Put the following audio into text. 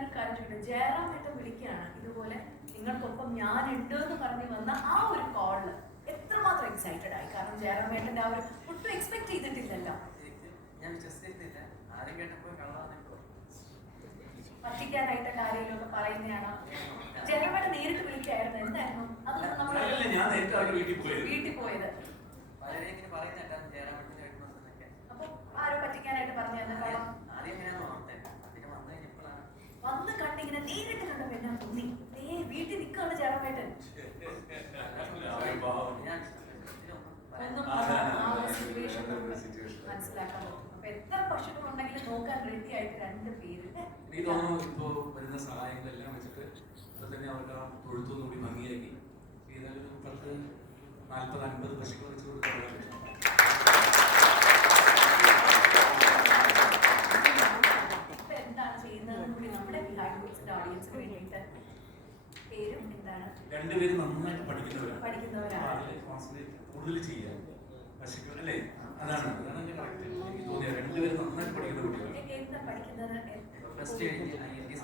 ഞാനൊരു കാര്യം ചോദിക്കട്ടെ ജയറാം ഏട്ടൻ വിളിക്കുകയാണ്. ഇതുപോലെ നിങ്ങൾക്കൊപ്പം ഞാൻ ഉണ്ട് എന്ന് പറഞ്ഞ് വന്ന ആ ഒരു കോളിൽ എത്രമാത്രം എക്സൈറ്റഡ് ആയി. കാരണം ജയറാം ഏട്ടന്റെ ആ ഒരു ഒട്ടും എക്സ്പെക്ട് ചെയ്തിട്ടില്ലല്ലോ. ഞാൻ വിശ്വസിച്ചിരുന്നില്ല ആദ്യം കേട്ടപ്പോൾ കള്ളാന്നിപ്പോ പറ്റിക്കാനായിട്ട് കാര്യങ്ങളൊക്കെ പറയുന്നതാണോ ഏട്ടൻ നേരിട്ട് വിളിക്കായിരുന്നു. എന്തായിരുന്നു? അത് നമ്മൾ വീട്ടിൽ പോയത്. വീട്ടിൽ പോയത് പലരും ഇങ്ങനെ പറയുന്നുണ്ടാവും ജയറാമേട്ടന്റെ വീട്ടിൽ വന്നതൊക്കെ അപ്പൊ ആരോ പറ്റിക്കാനായിട്ട് പറഞ്ഞു തന്നെ കൊള്ളാം ആദ്യം എങ്ങനെയാന്ന് ഓർത്തെ പിന്നെ വന്നു കഴിഞ്ഞപ്പോഴാണ് വന്ന് കണ്ടിങ്ങനെ നേരിട്ട് കണ്ടപ്പോ എന്നാ തോന്നി ഏ വീട്ടിൽ നിൽക്കാണ് ജയറാമേട്ടൻ ഞാൻ ഇതിലൊന്നും ഒന്നും പറയാൻ ആ ഒരു അതാണ് സിറ്റുവേഷൻ ആ ഒരു situation. മനസ്സിലാക്കാൻ പറ്റും. അപ്പൊ എത്ര പശുക്കളുണ്ടെങ്കിലും നോക്കാൻ റെഡി ആയിട്ട് രണ്ട് പേര്? എനിക്ക് തോന്നുന്നു ഇപ്പോ വരുന്ന സഹായങ്ങളെല്ലാം വെച്ചിട്ട് ഇപ്പൊ തന്നെ അവരുടെ ആ തൊഴുത്തൊന്നും കൂടി ഭംഗിയാക്കി ഏതായാലും ഒരു പത്ത് നാൽപ്പത് അൻപത് പശുക്കൾ വെച്ച് കൊടുക്കാൻ പറ്റും. രണ്ടുപേരും നന്നായിട്ട് പഠിക്കുന്നവരാണ്. പഠിക്കുന്നവരാണ്. കൂടുതൽ ചെയ്യാൻ പശുക്കൾ അല്ലേ? അതാണ്. കാണിക്കുന്നത്